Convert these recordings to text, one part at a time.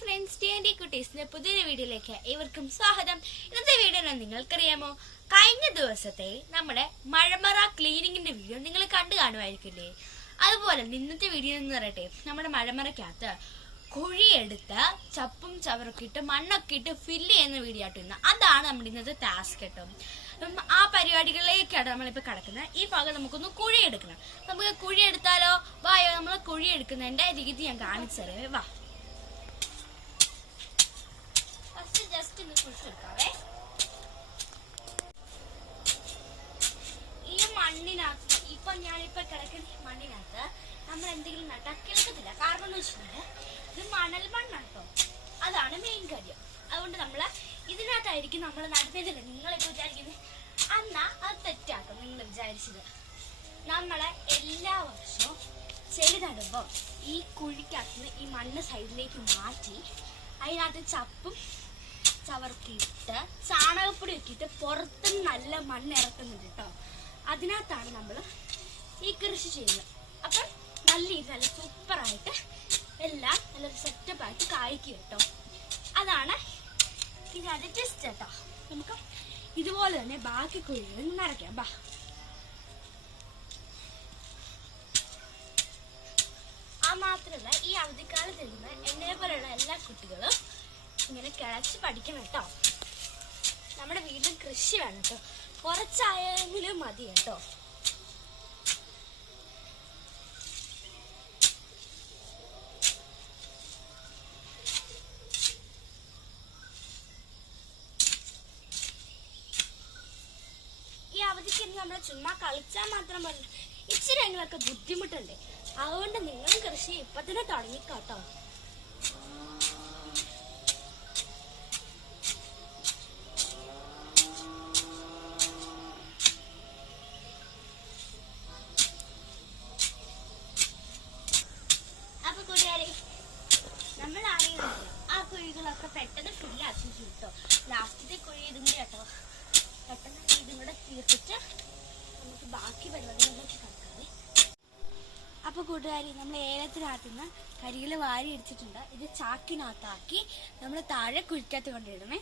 Friends T and കുട്ടീസിന്റെ പുതിയൊരു വീഡിയോയിലേക്ക് ഏവർക്കും സ്വാഗതം. ഇന്നത്തെ വീഡിയോ നിങ്ങൾക്കറിയാമോ? കഴിഞ്ഞ ദിവസത്തെ നമ്മുടെ മഴമറ ക്ലീനിങ്ങിന്റെ വീഡിയോ നിങ്ങൾ കണ്ടു കാണുമായിരിക്കില്ലേ? അതുപോലെ ഇന്നത്തെ വീഡിയോ എന്ന് പറയട്ടെ നമ്മുടെ മഴമറക്കകത്ത് കുഴിയെടുത്ത് ചപ്പും ചവറൊക്കെ ഇട്ട് മണ്ണൊക്കെ ഇട്ട് ഫില്ല് ചെയ്യുന്ന വീഡിയോ ആയിട്ട് ഇന്ന്. അതാണ് നമ്മുടെ ഇന്നത്തെ ടാസ്ക് കേട്ടോ. ആ പരിപാടികളിലേക്കാണ് നമ്മളിപ്പോൾ കിടക്കുന്നത്. ഈ ഭാഗം നമുക്കൊന്ന് കുഴി എടുക്കണം നമുക്ക് കുഴി എടുത്താലോ വായോ നമ്മൾ കുഴി എടുക്കുന്നതിന്റെ രീതി ഞാൻ കാണിച്ചു തരാം. വാ. മണൽ മണ്ണാണ് കേട്ടോ അതാണ് മെയിൻ കാര്യം. അതുകൊണ്ട് നമ്മൾ ഇതിനകത്തായിരിക്കും നമ്മൾ നടത്തേണ്ടത് നിങ്ങളിപ്പോ വിചാരിക്കുന്നത് അന്നാ അത് തെറ്റാക്കും. നിങ്ങൾ വിചാരിച്ചത്. നമ്മളെ എല്ലാ വർഷവും ചെടി നടുമ്പോൾ ഈ കുഴിക്കകത്ത് ഈ മണ്ണ് സൈഡിലേക്ക് മാറ്റി അതിനകത്ത് ചപ്പും ചവർത്തിയിട്ട് ചാണകപ്പൊടി വെക്കിയിട്ട് പുറത്ത് നല്ല മണ്ണ് ഇറക്കുന്നുണ്ട് കേട്ടോ അതിനകത്താണ് നമ്മൾ ഈ കൃഷി ചെയ്യുന്നത്. അപ്പം നല്ല രീതിയിൽ സൂപ്പറായിട്ട് എല്ലാം നല്ല സെറ്റപ്പ് ആക്കി കായ്ക്കും കേട്ടോ. അതാണ് ഇതിനകത്ത് ടെസ്റ്റ് കേട്ടോ. നമുക്ക് ഇതുപോലെ തന്നെ ബാക്കി കുഴികൾ നിറയ്ക്കാം ബാ. ആ മാത്രമല്ല ഈ അവധിക്കാലത്ത് ഇരുന്ന് എന്നെ പോലെയുള്ള എല്ലാ കുട്ടികളും ഇങ്ങനെ കിളച്ച് പഠിക്കണം കേട്ടോ. നമ്മുടെ വീട്ടിൽ കൃഷി വേണം കേട്ടോ. കുറച്ചായെങ്കിലും മതി കേട്ടോ. ഇന്ന് നമ്മൾ ചുമ്മാ കളിച്ചാൽ മാത്രം പറഞ്ഞു ഇച്ചിരി ഞങ്ങളൊക്കെ ബുദ്ധിമുട്ടുണ്ട്. അതുകൊണ്ട് നിങ്ങളും കൃഷി ഇപ്പൊ തന്നെ തുടങ്ങിക്കോട്ടോ. അപ്പൊ കൂട്ടുകാരെ നമ്മളാണെങ്കിൽ ആ കുഴികളൊക്കെ പെട്ടെന്ന് ഫില്ലാക്കി കിട്ടോ. ലാസ്റ്റത്തെ കുഴി ഇതും കൂടി കേട്ടോ. നമുക്ക് ബാക്കി അപ്പൊ കൂട്ടുകാരി നമ്മൾ ഏലത്തിനകത്ത് നിന്ന് കരികൾ വാരി അടിച്ചിട്ടുണ്ട് ഇത് ചാക്കിനകത്താക്കി നമ്മൾ താഴെ കുഴിക്കകത്ത് കൊണ്ടിടണേ.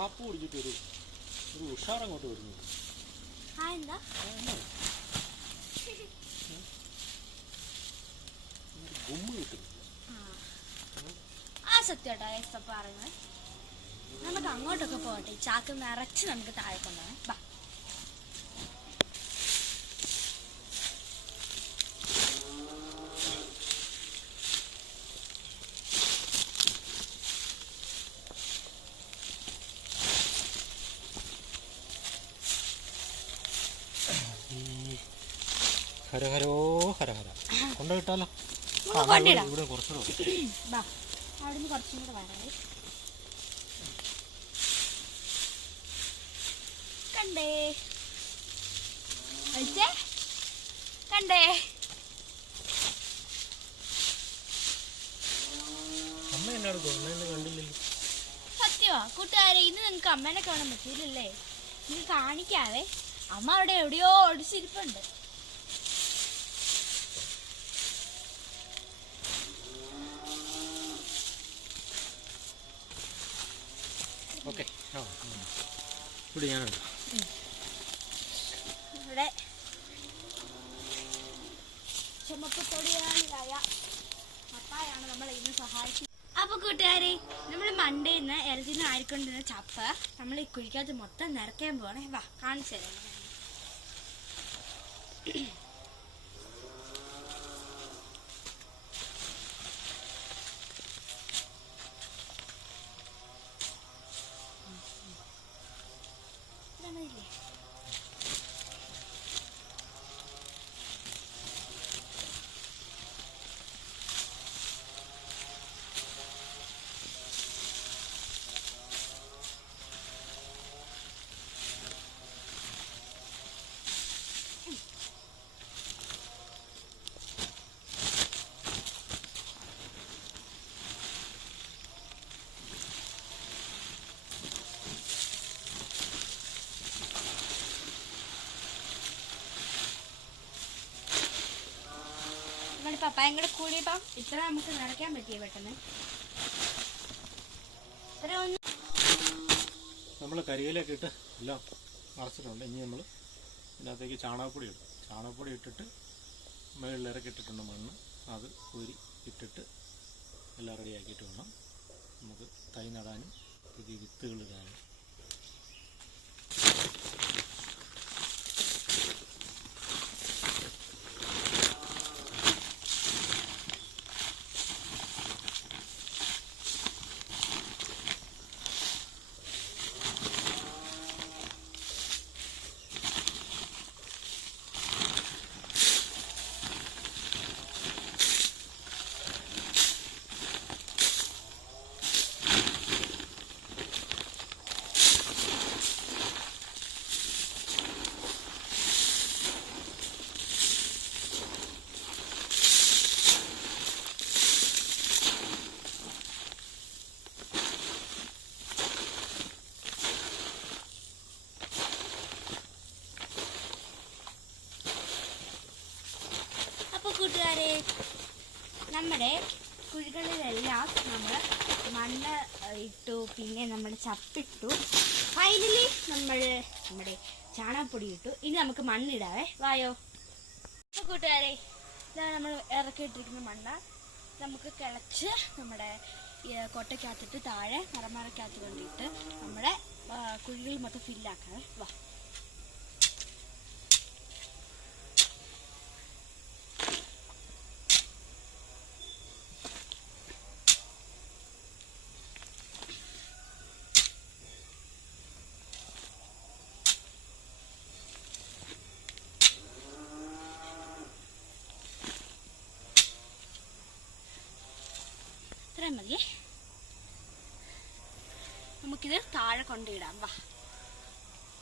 കാപ്പ് കുടിച്ചിട്ട് ഒരു ഒരു ഉഷാറങ്ങോട്ട് വരുന്നു. ആ എന്താ? ആ. സത്യം കേട്ടോ പറയുന്നത് നമുക്ക് അങ്ങോട്ടൊക്കെ പോകട്ടെ. ചാക്ക് നിറച്ച് നമുക്ക് താഴെ കൊണ്ടുപോകാം. ഹരഹരോ ഹരഹര കൊണ്ടിടാം. ഇവിടെ കുറച്ചുകൂടെ ബാ അവിടുന്ന് കുറച്ചും കൂടെ വരാവേ കണ്ടേ? കഴിച്ചേ കണ്ടേ? അമ്മ എന്നോട് കണ്ടില്ലല്ലോ. സത്യമാ. കൂട്ടുകാരെ ഇന്ന് നിങ്ങൾക്ക് അമ്മേനെ കാണാൻ പറ്റിയില്ലല്ലേ? നിങ്ങൾ കാണിക്കാവേ. അമ്മ അവിടെ എവിടെയോ ഒടിച്ചിരിപ്പുണ്ട് ഓക്കെ. ഇവിടെ ഞാനുണ്ട്. ഇവിടെ. അപ്പൊ കൂട്ടുകാരെ നമ്മൾ മണ്ടയിൽ നിന്ന് ഇറച്ചിൽ നിന്ന് ആയിക്കൊണ്ടിരുന്ന ചപ്പ് നമ്മൾ ഈ കുഴിക്കകത്ത് മൊത്തം നിറയ്ക്കാൻ പോണേ വാ കാണിച്ചു തരാം. പപ്പായും കൂടെ കൂടിയപ്പം ഇത്ര നമുക്ക് നിറയ്ക്കാൻ പറ്റിയ പെട്ടെന്ന്. ഇത്ര ഒന്ന് നമ്മൾ കരിയിലൊക്കെ ഇട്ട് എല്ലാം നിറച്ചിട്ടുണ്ട് ഇനി നമ്മൾ ഇതിനകത്തേക്ക് ചാണകപ്പൊടി ഇടും. ചാണകപ്പൊടി ഇട്ടിട്ട് മുകളിൽ ഇറക്കിയിട്ടിട്ടുണ്ട് മണ്ണ്. അത് ഊരി ഇട്ടിട്ട് എല്ലാം റെഡിയാക്കിയിട്ട് വേണം. നമുക്ക് തൈ നടാനും പുതിയ വിത്തുകൾ ഇടാനും അപ്പോൾ കൂട്ടുകാരെ നമ്മുടെ കുഴികളിലെല്ലാം നമ്മൾ മണ്ണ് ഇട്ടു പിന്നെ നമ്മൾ ചപ്പിട്ടു. ഫൈനലി നമ്മൾ നമ്മുടെ ചാണകപ്പൊടി ഇട്ടു. ഇനി നമുക്ക് മണ്ണിടാവേ. വായോ. കൂട്ടുകാരെ ഇതാണ് നമ്മൾ ഇറക്കിയിട്ടിരിക്കുന്ന മണ്ണ. നമുക്ക് കിളച്ച് നമ്മുടെ കൊട്ടയ്ക്കകത്തിട്ട് താഴെ മറമറക്കകത്ത് കൊണ്ടിട്ട് നമ്മുടെ കുഴികൾ മൊത്തം ഫില്ലാക്കണം വാ. ഇത്രയും നമുക്കിത് താഴെ കൊണ്ടിടാം വാ.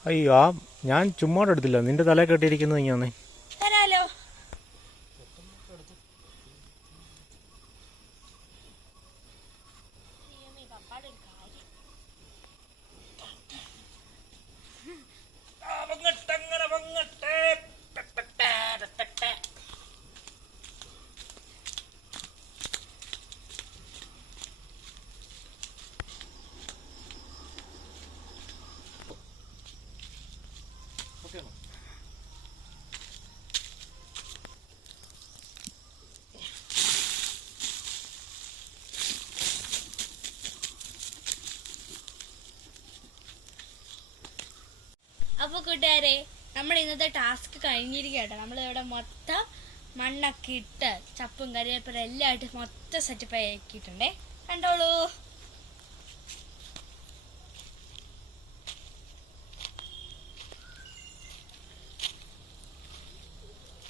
അയ്യോ ഞാൻ ചുമ്മാടെ എടുത്തില്ല. നിന്റെ തല കെട്ടിയിരിക്കുന്നത് ഇങ്ങനെ തരാലോ ദൈവമേ, പപ്പായുടെ ഒരു കാര്യം. ഓക്കെ അപ്പൊ കൂട്ടുകാരെ നമ്മുടെ ഇന്നത്തെ ടാസ്ക് കഴിഞ്ഞിരിക്കട്ടെ നമ്മൾ ഇവിടെ മൊത്തം മണ്ണൊക്കെ ഇട്ട് ചപ്പും കറിവേപ്പിലും എല്ലാം ആയിട്ട് മൊത്തം സെറ്റപ്പ് ആക്കിയിട്ടുണ്ടേ. കണ്ടോളൂ.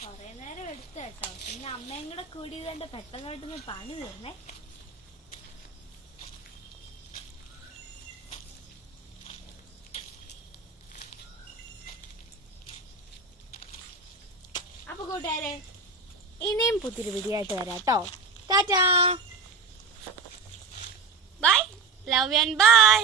കൊറേ നേരം എടുത്തു കേട്ടോ. പിന്നെ അമ്മയും കൂടെ കൂടിയത് കൊണ്ട് പെട്ടെന്ന് പണി തീർന്നേ അപ്പൊ കൂട്ടുകാരെ ഇനിയും പുതിയൊരു വീഡിയോ ആയിട്ട് വരാം കേട്ടോ tata bye love and bye